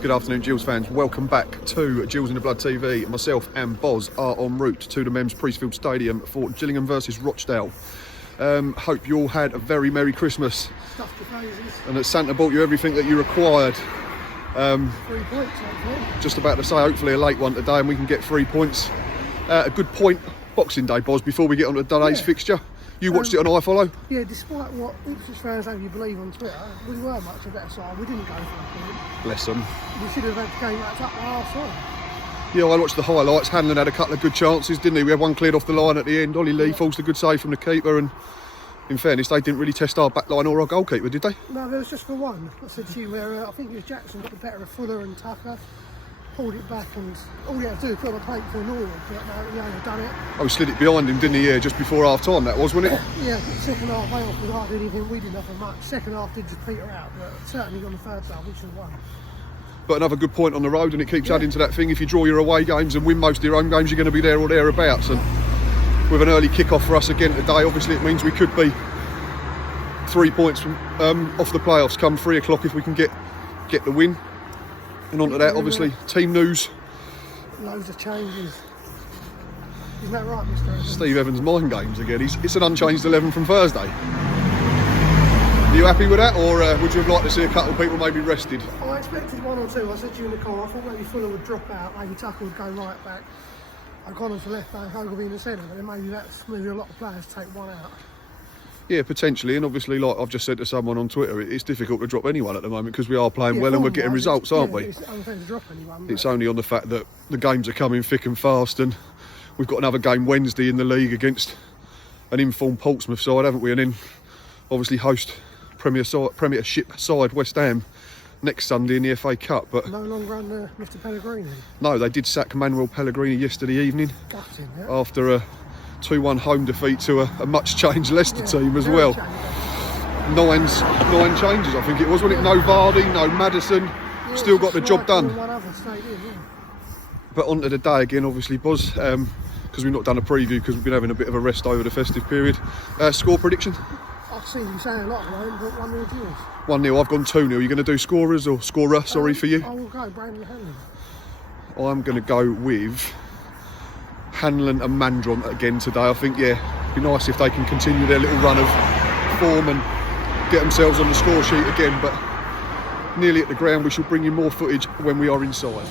Good afternoon, Gills fans. Welcome back to Gills in the Blood TV. Myself and Boz are en route to the Men's Priestfield Stadium for Gillingham versus Rochdale. Hope you all had a very Merry Christmas. And that Santa bought you everything that you required. 3 points, hopefully. Just about to say, hopefully a late one today and we can get 3 points. A good point, Boxing Day, Boz, before we get on to today's fixture. You watched it on iFollow? Yeah, despite what Ipswich fans have you believe on Twitter, we were much a better side. We didn't go for a point. Bless them. We should have had the game wrapped up by half time. Yeah, I watched the highlights. Hanlon had a couple of good chances, didn't he? We had one cleared off the line at the end. Ollie Lee forced a good save from the keeper, and in fairness, they didn't really test our back line or our goalkeeper, did they? No, there was just for one. I said to you where I think it was Jackson got the better of Fuller and Tucker. Pulled it back, and all he had to do was put on a plate for Norwood, but no, he only done it. Oh, he slid it behind him, didn't he? Yeah, just before half time, that was, wasn't it? Yeah, second half, they off was hardly anything. We didn't offer much. Second half did just peter out, but certainly on the third half, we should have won. But another good point on the road, and it keeps adding to that thing. If you draw your away games and win most of your home games, you're going to be there or thereabouts. And with an early kick-off for us again today, obviously it means we could be 3 points from, off the playoffs come 3 o'clock if we can get the win. And onto that, obviously, team news. Loads of changes. Isn't that right, Mr. Evans? Steve Evans' mind games again. It's an unchanged 11 from Thursday. Are you happy with that, or would you have liked to see a couple of people maybe rested? I expected 1 or 2. I said to you in the car, I thought maybe Fuller would drop out, maybe Tucker would go right back. O'Connor to left back, Ogilvie in the centre, but then maybe that's maybe a lot of players take one out. Yeah, potentially, and obviously, like I've just said to someone on Twitter, it's difficult to drop anyone at the moment because we are playing well and we're getting results, aren't we? It's unfair to drop anyone. It's only on the fact that the games are coming thick and fast, and we've got another game Wednesday in the league against an informed Portsmouth side, haven't we? And then obviously host Premiership side West Ham next Sunday in the FA Cup. But no longer under Mr. Pellegrini. No, they did sack Manuel Pellegrini yesterday evening after a 2-1 home defeat to a much changed Leicester team as well. Nine changes, I think it was, wasn't it? No Vardy, no Maddison, still got the job done. But onto the day again, obviously, Boz, because we've not done a preview because we've been having a bit of a rest over the festive period. Score prediction? I've seen you saying a lot at the moment, but 1-0 Gills. 1-0, I've gone 2-0. You're going to do scorers or scorer, sorry for you? I will go Brandon Hanlon. I'm going to go with Hanlon and Mandron again today. I think, yeah, it'd be nice if they can continue their little run of form and get themselves on the score sheet again, but nearly at the ground. We shall bring you more footage when we are inside.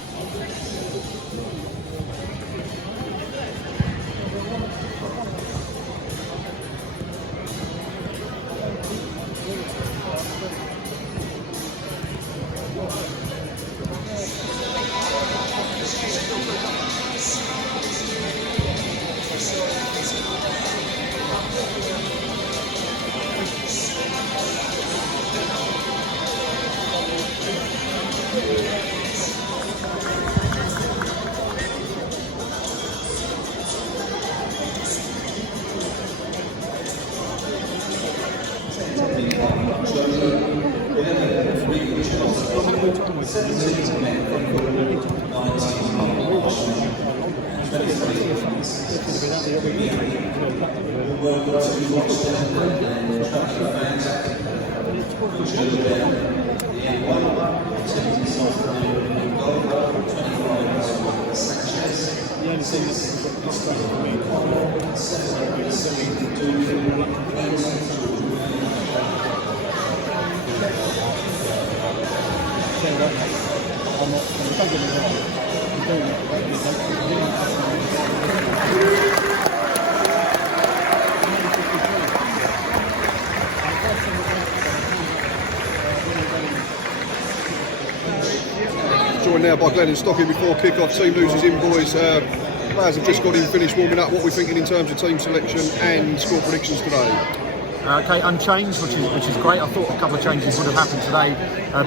Joined now by Glenn and Stocking before kick-off. Team news is in, boys. Players have just got in, finished warming up. What are we thinking in terms of team selection and score predictions today? Okay, unchanged, which is great. I thought a couple of changes would have happened today,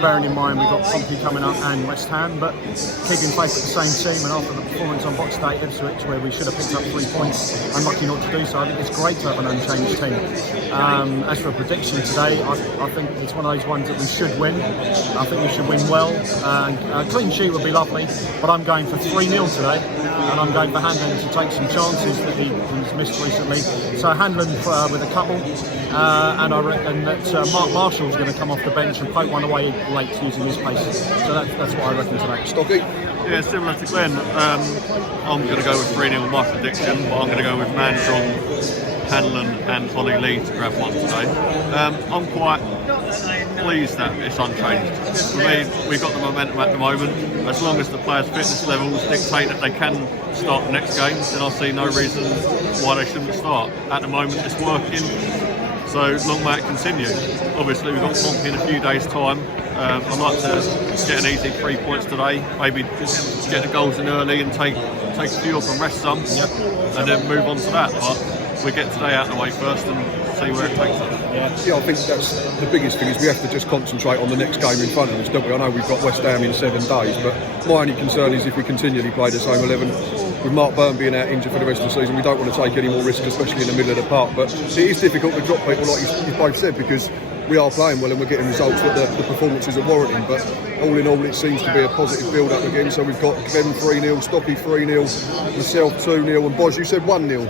bearing in mind we've got Pompey coming up and West Ham, but keeping faith with the same team, and after the performance on Box Day Ipswich, where we should have picked up 3 points, unlucky not to do so, I think it's great to have an unchanged team. As for a prediction today, I think it's one of those ones that we should win. I think we should win well. A clean sheet would be lovely, but I'm going for 3-0 today, and I'm going for Hanlon to take some chances that he's missed recently. So Hanlon with a couple. And I reckon that Mark Marshall's going to come off the bench and poke one away big breaks using his pace. So that's what I reckon today. Stocky? Yeah, similar to Glenn. I'm going to go with 3-0 my prediction, but I'm going to go with Mandron, Hanlon and Holly Lee to grab one today. I'm quite pleased that it's unchanged. For me, we've got the momentum at the moment. As long as the players' fitness levels dictate that they can start the next game, then I see no reason why they shouldn't start. At the moment, it's working, so long may it continue. Obviously, we've got Pompey in a few days' time. I'd like to get an easy 3 points today, maybe just get the goals in early and take a few up and rest some, and then move on to that. But we get today out of the way first and see where it takes us. Yeah, I think that's the biggest thing, is we have to just concentrate on the next game in front of us, don't we? I know we've got West Ham in 7 days, but my only concern is if we continually play the same 11, with Mark Byrne being out injured for the rest of the season, we don't want to take any more risk, especially in the middle of the park. But it is difficult to drop people, like you both said, because we are playing well and we're getting results that the performances are warranting. But all in all, it seems to be a positive build-up again. So we've got Glenn 3-0, Stocky 3-0, myself 2-0, and Boz, you said 1-0.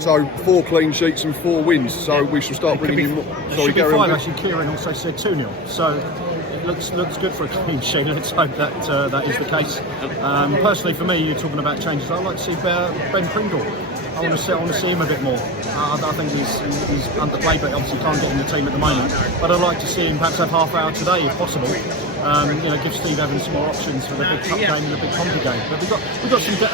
So 4 clean sheets and 4 wins. So we should start bringing in more. Sorry, Gary. 5 actually. Kieran also said 2-0. So it looks good for a clean sheet. Let's hope that that is the case. Personally, for me, you're talking about changes. I'd like to see Ben Pringle. I want to see him a bit more. I think he's underplayed, but obviously can't get in the team at the moment. But I'd like to see him perhaps have half hour today, if possible. Give Steve Evans some more options for the big cup game and the big Pompey game. But we've got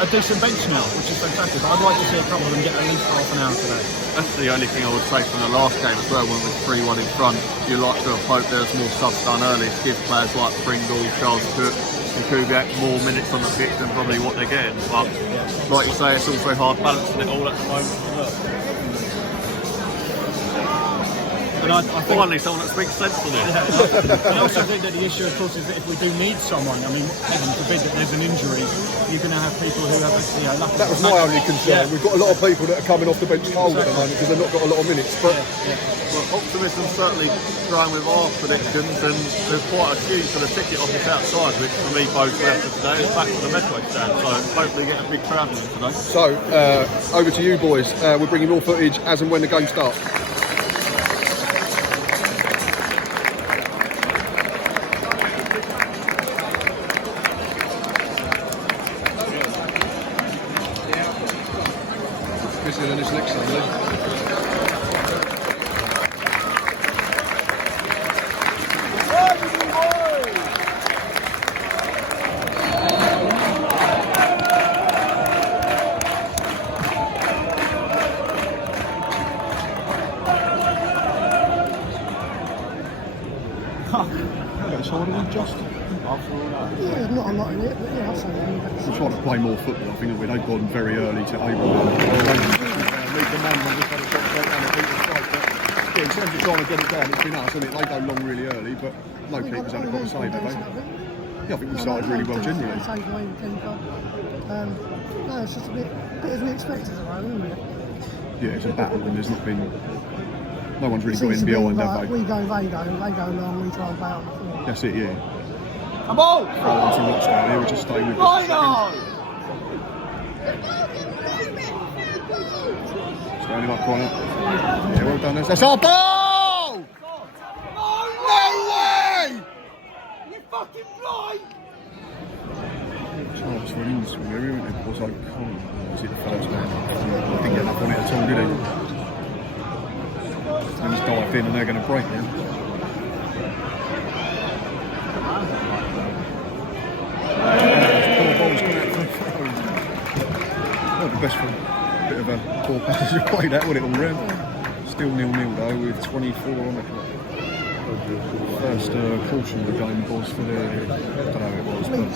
a decent bench now, which is fantastic. But I'd like to see a couple of them get at least half an hour today. That's the only thing I would say from the last game as well, when it was 3-1 in front. You'd like to have hoped there was more subs done early to give players like Pringle, Charles Cook and Kubiak more minutes on the pitch than probably what they're getting. But like you say, it's also hard balancing it all at the moment. And I finally someone that speaks sense to this. I also think that the issue, of course, is that if we do need someone, I mean, heaven forbid that there's an injury, you're going to have people who have, that was my only concern. We've got a lot of people that are coming off the bench cold at the moment because they've not got a lot of minutes. But well, optimism certainly going with our predictions, and there's quite a queue for the ticket office outside, which for me bodes well for today. It's back to the Metro stand, so hopefully get a big crowd in today. So over to you boys. We're bringing more footage as and when the game starts. Busier than this next Sunday. Yeah, not a lot in it, but yeah, I'll say that. We're trying to play more football. I think they've gone very early to Abraham. Leave the man when we've had a shot straight down the keeper's throat. But yeah, in terms of trying to get it down, it's been us, isn't it? They go long really early, but no keepers had a proper save, have they? Yeah, I think we started really well generally. No, it's just a bit as we expected at the moment, isn't it? Yeah, it's a battle and there's not been... No one's really got in behind, have they? We go, they go long, we try and play on the floor. That's it, yeah. Come on! Oh, to Rochdale here, we'll just stay with Standing up corner. Yeah, well done. That's our ball! No way! You fucking blind! Chance for an instant area, isn't it? Was was it the first man? Didn't get enough on it at all, did he? And he's dived in and they're going to break now. Not the best for a bit of a poor package to play that, would it, all round? Still 0-0 though, with 24 on it. First portion of the game was for the, I don't know who it was, but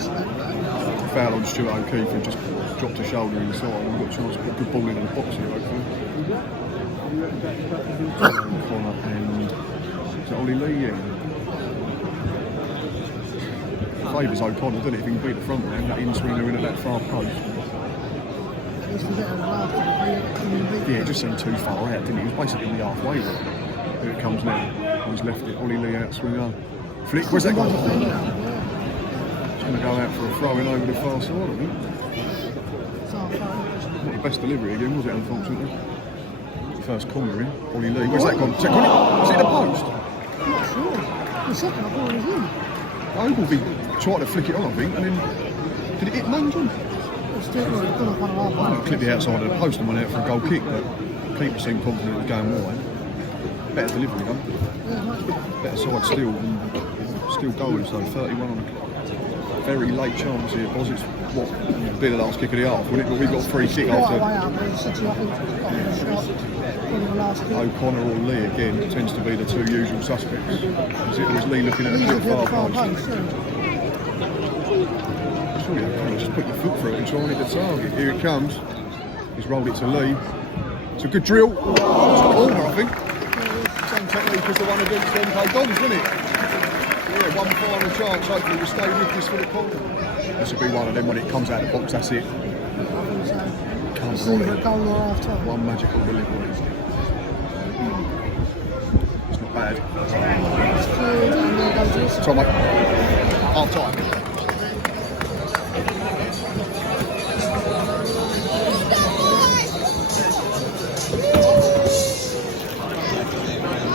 foul on Stuart O'Keefe and just dropped a shoulder inside and got a chance to put a good ball into the box here, hopefully. Connor and is it Ollie Lee? Yeah. Favours O'Connor, doesn't it? If he can beat the front man, that in-swinger in at that far post. Yeah, it just seemed too far out, didn't it? He was basically in the halfway there. Here it comes now. He's left it. Ollie Lee out swinger. Flick, where's that gone? It's going to go out for a throw in over the far side, I think. Not the best delivery again, was it, unfortunately? First corner in. Ollie Lee. Where's that gone? Is it the post? I'm not sure. For a second, I thought it was him. Ogilvy tried to flick it on, I think, and then did it hit Mandron? It's still well, it's gone kind of hard. It clipped the outside of the post and went out for a goal kick, but keeper seemed confident of going wide. Better delivery, though. Yeah, much better. Better side still, and still going, so 31 on a very late chance here. It's what be the last kick of the half, wouldn't it? But we got a free kick Right after. away out, but it's such a, I think, shot. One of the last kick. O'Connor or Lee again tends to be the two usual suspects. Is it was Lee looking at He's a a bit far far post? post, yeah. Surely O'Connor just put your foot through it and try and hit the target. Here it comes. He's rolled it to Lee. It's a good drill. It's a corner, I think. Same technique as the one against MK Dons, wasn't it? Yeah, one final chance. Hopefully we'll stay with this for the corner. This will be one of them when it comes out of the box. That's it. I think so. Can't It's roll either a it. goal or half time. One magical delivery. It's not bad. It's cleared and there goes this. Tom, mate. Half time.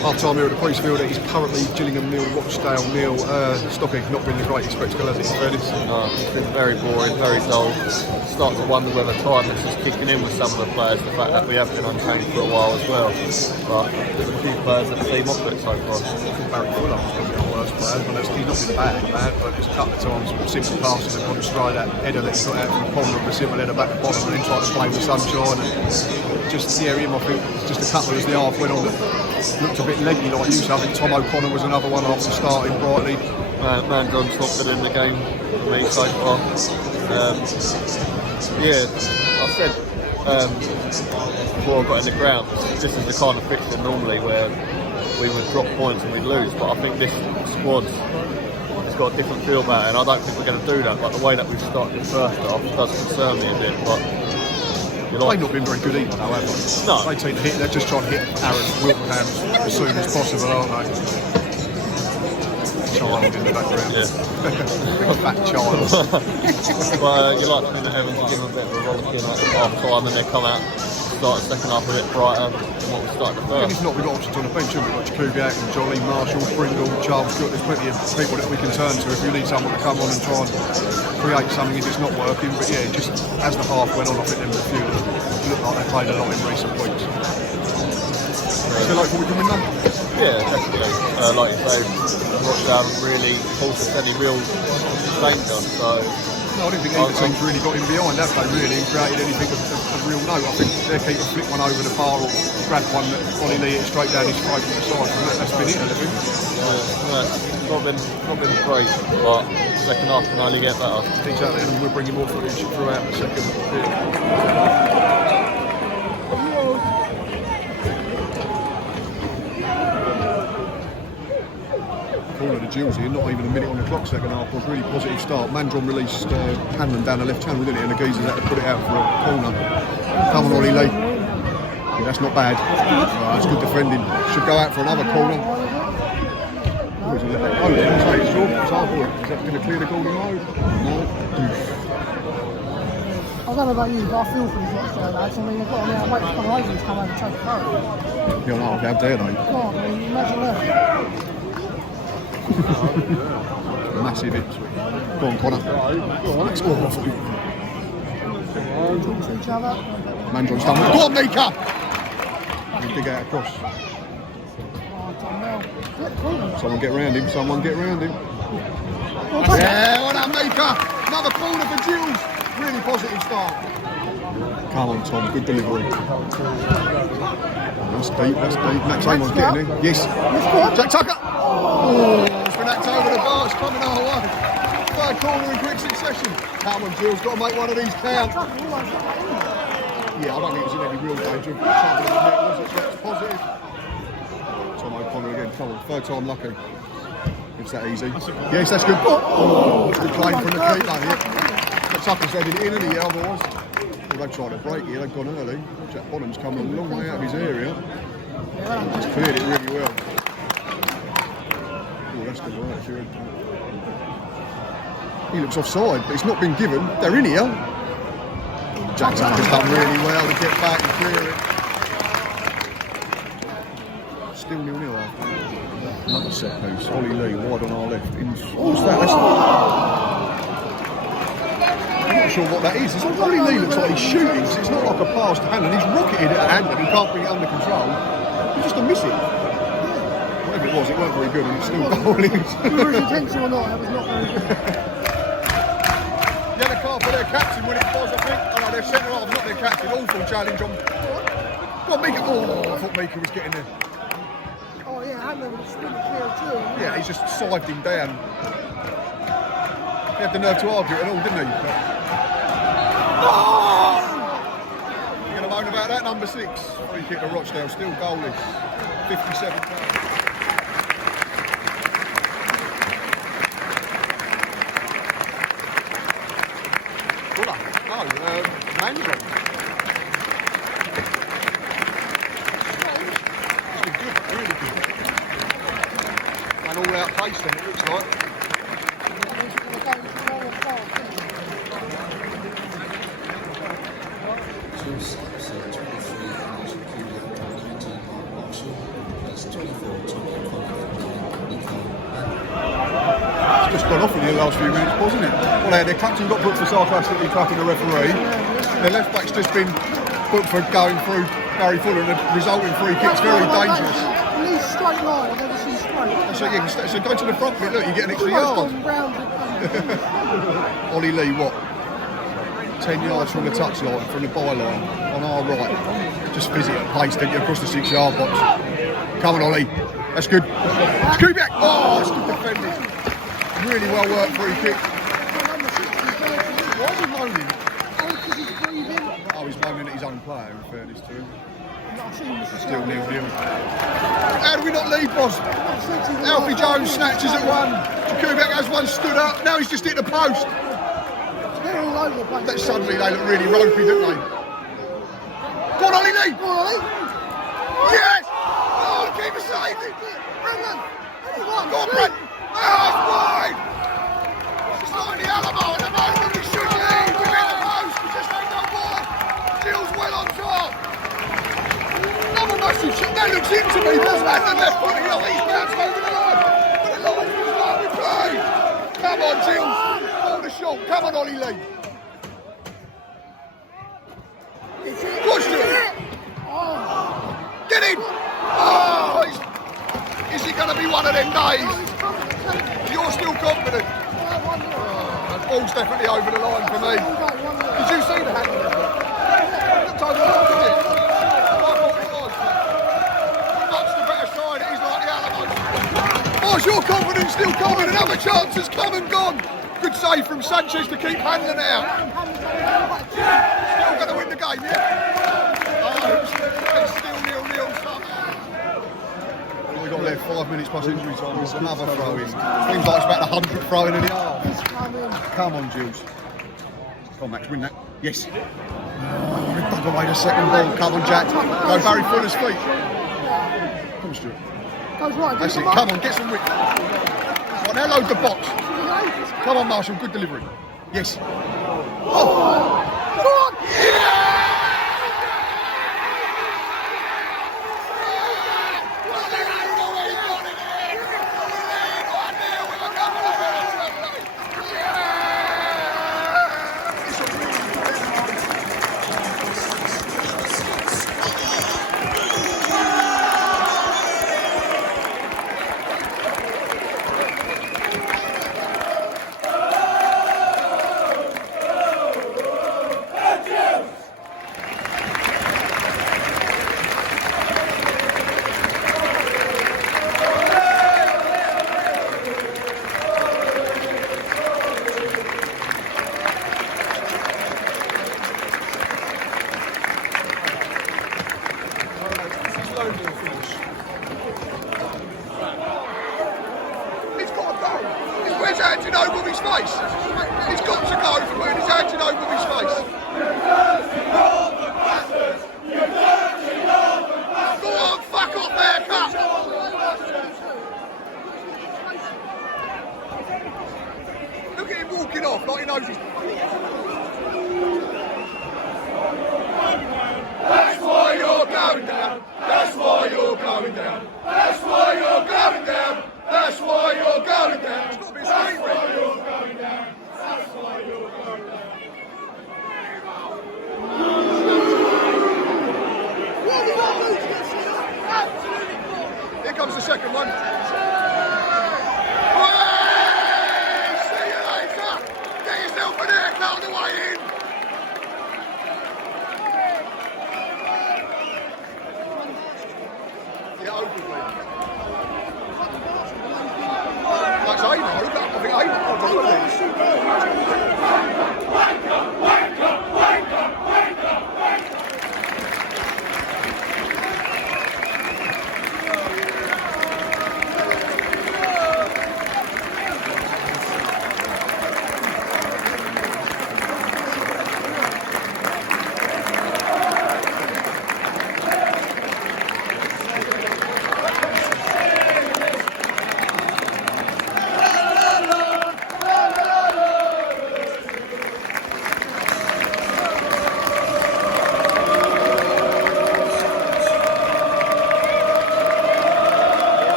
Half time here at the Priestfield. It is currently Gillingham 0, Rochdale 0. Stockings not been the greatest spectacle, has it, in fairness? No, it's been very boring, very dull. Start to wonder whether tiredness is kicking in with some of the players, the fact that we have been unchanged for a while as well. But there's a few players that seem off it so far. Barry Fulham's probably our worst player, but he's not been bad, but just a couple of times simple passes have gone straight. That header that he got out from the corner of the simple header back to bottom and then tried to play with sunshine. And just, yeah, him, I think, just a couple as the half went on. Looked a bit leggy like you, so I think Tom O'Connor was another one after starting brightly. Mandron's not good in the game for me so far. Yeah, I said before I got in the ground, this is the kind of fixture normally where we would drop points and we'd lose, but I think this squad has got a different feel about it, and I don't think we're going to do that. But the way that we've started the first half does concern me a bit. But They've not been very good either, though, have they? No. They seem to hit. They're just trying to hit Aaron Wilbraham as soon as possible, aren't they? Child in the background. Yeah. Fat child. But you like to think that Evans will give them a bit of a rollicking at half time and then come out, start the second half a bit brighter than what we started the And first. if not, we've got options on the bench, haven't we? We've got Jakubiak and Jolly, Marshall, Pringle, Charles Cook. There's plenty of people that we can turn to if you need someone to come on and try and create something if it's not working. But yeah, just as the half went on, I think there was a few that looked like they played a lot in recent weeks. Feel like we can win them? Yeah, definitely. Like you say, Rochdale haven't really caused us any real danger, so No, I don't think either team's really got in behind, have they, really, and created anything of real note. I think their keeper flicked one over the bar or grabbed one that Ollie Lee hit straight down his throat from the side, and that's been it, I think. not been great, but second half can only get better. Exactly, and we'll bring you more footage throughout the second bit. Corner to Gills here, not even a minute on the clock, second half was really positive start. Mandron released Hanlon down the left channel, didn't it? And the geezers had to put it out for a corner. Come on, Ollie Lee. Yeah, that's not bad. That's good defending. Should go out for another corner. Oh, is that going to clear the golden road? No. I don't know about you, but I feel for these Rochdale lads. I mean, they've got to wait for the Ravens to come over and take the current. Yeah, no, how dare they? God, I mean, imagine that. Massive hits. Go on, Connor. Let's go off. Talk to each other. Mandron's done it. Go on, Mika! You dig out across. Oh, done well. Yeah, cool. Someone get round him, someone get round him. Well done. Yeah, well done, Mika! Another corner for Gills. Really positive start. Come on, Tom, good delivery. That's deep, that's deep. Max Amon's getting in. Yes. Jack Tucker! Oh, it's been hacked over the bar, it's coming our way. Third corner in quick succession. Come on, Gills, got to make one of these count. Yeah, I don't think it was in any real danger of trouble in the net, was it? So it's positive. Tom O'Connor again, come on, third time lucky. It's that easy. Yes, that's good. Oh, good play from the keeper here. Tucker's headed in, and he otherwise. Well, they've tried to break here, they've gone early. Jack Bonham's come a long way out of his area. He's cleared it really well. Oh, that's good work, sure. He looks offside, but it's not been given. They're in here. Jack Tucker's done really well to get back and clear it. Still 0-0 after. Another set piece. Ollie Lee, wide on our left. What's that? I'm not sure what that is. Ollie Lee looks like he's shooting, so it's not like a pass to Hanlon. He's rocketed at Hanlon, he can't bring it under control. He's just a miss it. Whatever it was, it weren't very good, and it's still goaling. Whether it's intentional or not, it was not very good. Yellow card for their captain when it was, I think. Oh no, their centre half, not their captain. Awful challenge on. Well, Mika. Oh, I thought Mika was getting there. Oh yeah, Hanlon was really clear too. Yeah, he's just sived him down. He had the nerve to argue it and all, didn't he? You're going to moan about that, number 6. Free kick to Rochdale, still goalless. 57 pounds. Man's on. It's been good, really good. An all-out pace then, it looks like. Just gone off in the last few minutes, wasn't it? Well, their captain got booked for sarcastically cutting the referee. Their left back's just been booked for going through Barry Fuller, and the resulting free kick's very dangerous. At least straight line, I've never seen straight. So yeah, so go to the front bit, look, you get an extra yard. Ollie Lee, what? 10 yards from the touchline, from the byline, on our right. Just visit at pace, didn't you, across the 6-yard box. Come on, Ollie. That's good. Scoop back. Oh, it's good defended. Really well worked free kick. Why is he moaning? Oh, he's moaning at his own player, in fairness to him. Still 0-0. How do we not lead, boss? Alfie Jones snatches at one. Jakubek has one stood up. Now he's just hit the post. That suddenly they look really ropey, don't they? Go on, Ollie Lee! Yes! Oh, keep us safe! Go on, Brent! Oh, it's wide! It's not in the Alamo at the moment. We should lead. We've hit the post. We just ain't no more. Gills well on top. Another massive shot. That looks into me. What's that? The left foot. He's bounced over the line. But the line is like we play. Come on, Gills. Hold the shot. Come on, Ollie Lee. Push to it. Get in. Oh, is he going to be one of them days? You're still confident. The ball's definitely over the line for me. Did you see the hand? Looked over the line, didn't it? Much the better side, it is like the Alamo. Oh, is your confidence still coming? Another chance has come and gone. Good save from Sanchez to keep Hanlon out. Still going to win the game, yeah? Oh, it's still 0-0 somehow. We've got left 5 minutes plus injury time. It's another throw in. Seems like it's about the 100th throw in the half. Come on, Gills. Come on, Max, win that. Yes. Oh, we dug away the second ball. Come on, Jack. Go Barry Fuller's feet. Come on, Stuart. That's it. Come on, get some width. Right, now load the box. Come on, Marshall. Good delivery. Yes. Oh. Come on. Yeah! Hands in Ogilvy's face. He's got to go for putting his hands in Ogilvy's face. Go on, fuck off there, cut. Look at him walking off like he knows he's... That's why you're going down. That's why you're going down. That's why you're going down. everyone. See you later. Get yourself an haircut on the way in. Yeah, Ogilvy. That's Amo. I think Amo.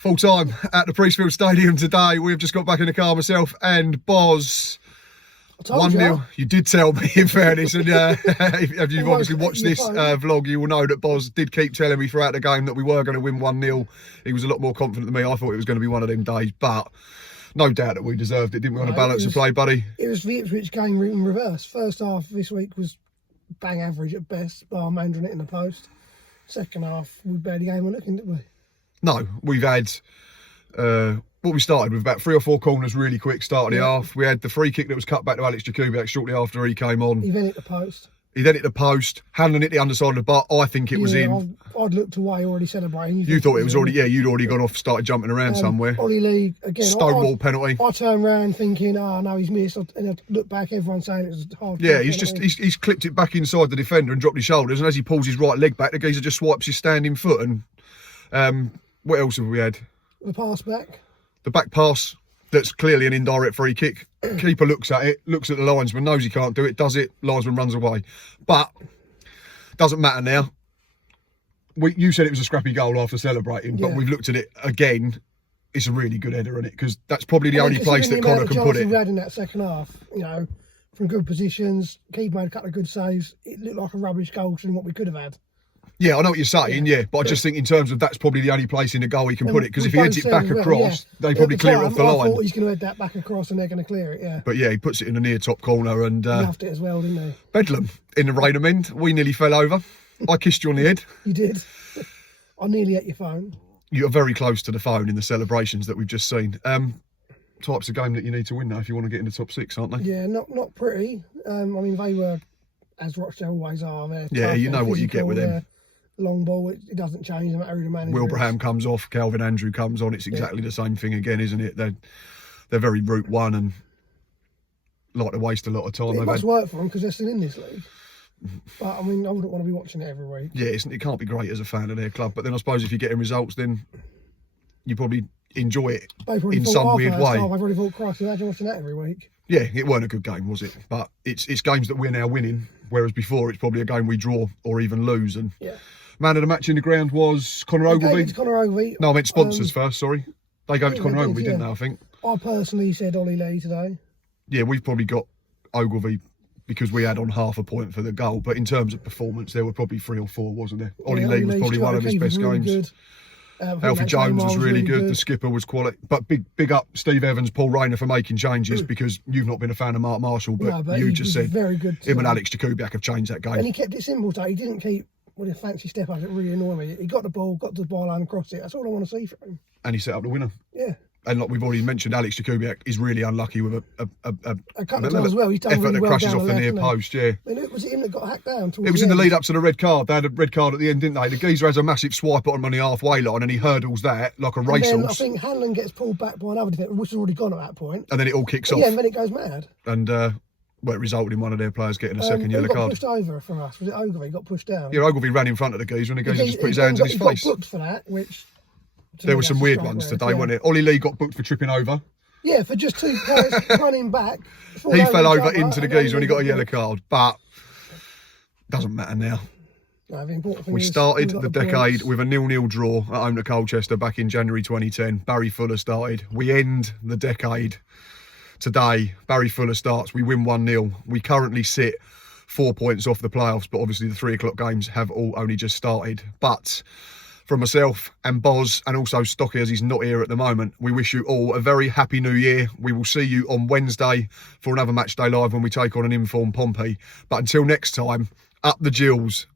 Full time at the Priestfield Stadium today. We've just got back in the car, myself and Boz. 1-0. You did tell me, in fairness, and if you've obviously watched this vlog, you will know that Boz did keep telling me throughout the game that we were going to win 1-0. He was a lot more confident than me. I thought it was going to be one of them days, but no doubt that we deserved it, didn't we, on a balance of play, buddy? It was the Ipswich game in reverse. First half this week was bang average at best, bar Mandron it in the post. Second half, we barely came a looking, didn't we? No, we've had what we started with about 3 or 4 corners really quick, start of the half. We had the free kick that was cut back to Alex Jakubiak shortly after he came on. He then hit the post. He then hit the post, Hanlon hit the underside of the bar. I think it was in. I'd looked away already celebrating. You thought it was already, you'd already gone off, started jumping around somewhere. Ollie Lee, again. Stonewall penalty. I turned around thinking, oh no, he's missed. And I looked back, everyone saying it was a hard. Yeah, he's clipped it back inside the defender and dropped his shoulders. And as he pulls his right leg back, the geezer just swipes his standing foot. And what else have we had? The pass back. The back pass, that's clearly an indirect free kick. Keeper looks at it, looks at the linesman, knows he can't do it, does it, linesman runs away. But, doesn't matter now. You said it was a scrappy goal after celebrating, but we've looked at it again. It's a really good header, isn't it? Because that's probably the only place that Connor can put it. We had in that second half, you know, from good positions, keeper made a couple of good saves. It looked like a rubbish goal than what we could have had. Yeah, I know what you're saying, but I just think in terms of that's probably the only place in the goal he can put it, because if he heads it back across, they probably clear it off the line. I thought he's going to head that back across and they're going to clear it, But yeah, he puts it in the near top corner and... he loved it as well, didn't he? Bedlam in the rain amend. We nearly fell over. I kissed you on the head. You did. I nearly ate your phone. You're very close to the phone in the celebrations that we've just seen. Types of game that you need to win now if you want to get in the top 6, aren't they? Yeah, not pretty. I mean, they were, as Rochdale always are, yeah, you know what you get with them. Long ball, it doesn't change no matter who the manager Wilbraham comes off, Calvin Andrew comes on. It's exactly the same thing again, isn't it? They're very route one and like to waste a lot of time. It must work for them because they're still in this league. But I mean, I wouldn't want to be watching it every week. Yeah, it can't be great as a fan of their club. But then I suppose if you're getting results, then you probably enjoy it in some weird way. I've already thought, Christ, imagine watching that every week. Yeah, it weren't a good game, was it? But it's games that we're now winning, whereas before it's probably a game we draw or even lose. And man of the match in the ground was Conor Ogilvy. It's Conor Ogilvy. No, I meant sponsors first, sorry. They gave it to Conor Ogilvy, didn't they, I think? I personally said Ollie Lee today. Yeah, we've probably got Ogilvy because we had on half a point for the goal. But in terms of performance, there were probably 3 or 4, wasn't there? Ollie Lee was probably one of his best games. Good. Alfie Jones was really good. The skipper was quality. But big up Steve Evans, Paul Rayner for making changes because you've not been a fan of Mark Marshall, but you just said very good him and Alex Jakubiak have changed that game. And he kept it simple, so he didn't keep a fancy step up. It really annoyed me. He got the ball, got to the byline and crossed it. That's all I want to see from him. And he set up the winner. Yeah. And like we've already mentioned, Alex Jakubiak is really unlucky with a couple of times as well. He's done effort really that well crashes down off the near left, post. Yeah. Was it him that got hacked down? It was in the lead up to the red card. They had a red card at the end, didn't they? The geezer has a massive swipe on him on the halfway line, and he hurdles that like a racehorse. I think Hanlon gets pulled back by another defender, which has already gone at that point. And then it all kicks off. Yeah, and then it goes mad. And well, it resulted in one of their players getting a second yellow card. Pushed over from us. Was it Ogilvy got pushed down? Yeah, Ogilvy ran in front of the geezer, and the geezer just put his hands in his face. He got booked for that, which There me, were some that's a weird strike ones rate, today, yeah. weren't it? Ollie Lee got booked for tripping over. Yeah, for just 2 players running back. He fell each over other, into the and geezer and he got a booked. yellow card, but doesn't matter now. No, the important thing We is started we've the got decade points. with a 0-0 draw at home to Colchester back in January 2010. Barry Fuller started. We end the decade today. Barry Fuller starts. We win 1-0. We currently sit 4 points off the playoffs, but obviously the 3 o'clock games have all only just started. But from myself and Boz, and also Stocky as he's not here at the moment, we wish you all a very happy new year. We will see you on Wednesday for another Match Day Live when we take on an informed Pompey. But until next time, up the Gills.